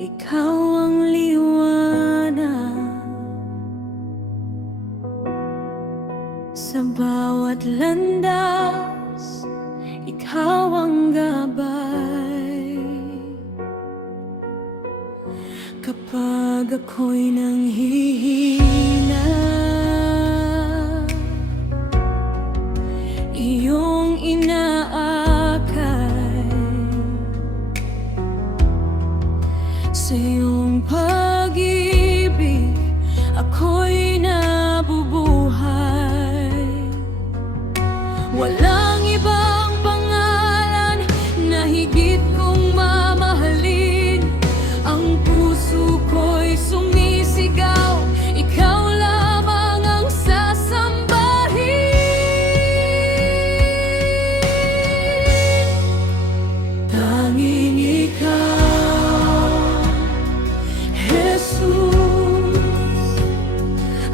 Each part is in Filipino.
Ikaw ang liwanag sa bawat landas, ikaw ang gabay. Kapag ako'y nanghihina, iyong inaakay. Sa iyong pag-ibig, ako'y nabubuhay. Walang ibang pangalan na higit kong mamahalin. Ang puso ko'y sumisigaw, ikaw lamang ang sasambahin. Tanging ikaw, Jesus,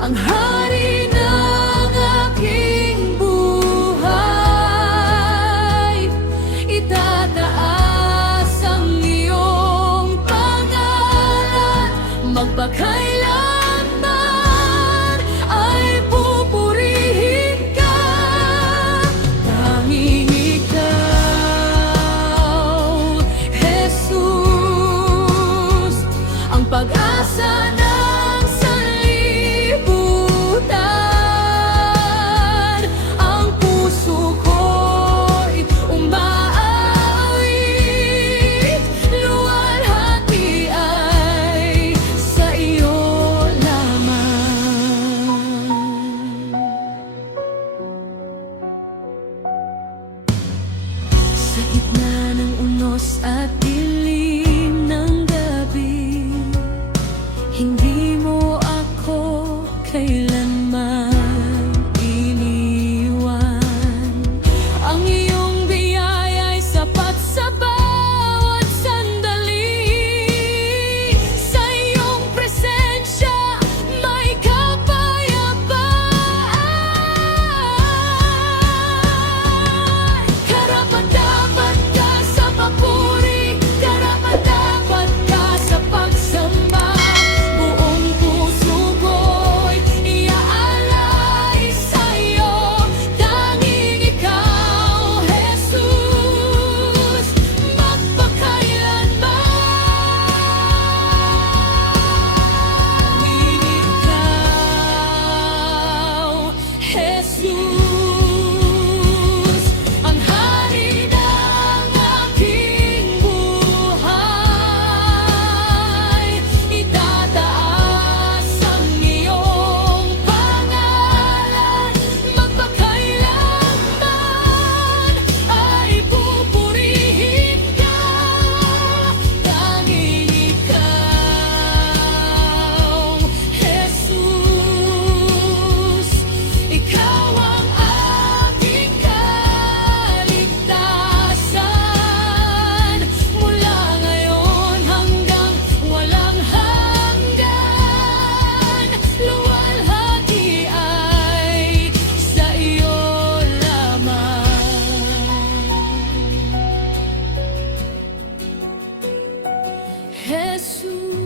ang hari ng aking buhay. Itataas ang iyong pangalan, magpakailanman ay pupurihin ka. Tanging ikaw, Jesus, ang pag-asa ng sanlibutan. Ang puso ko'y umaawit, luwalhati ay sa iyo lamang. Sa gitna ng unos at dilim ng gabi, hindi mo ako kailanman iniwan. Ang iyong biyaya'y sapat sa bawat sandali. Sa iyong presensya may kapayapaan. Karapat-dapat ka sa papuri, karapat-dapat ka sa pagsamba. Buong puso ko'y iaalay sa'yo. Tanging ikaw, Jesus, magpakailanman. Tanging ikaw, Jesus, ang hari ng aking buhay. Itataas ang iyong pangalan, magpakailanman ay pupurihin ka. Tanging ikaw, Jesus, ikaw ang aking kaligtasan. Mula ngayon hanggang walang hanggan, luwalhati ay sa iyo lamang. Jesus,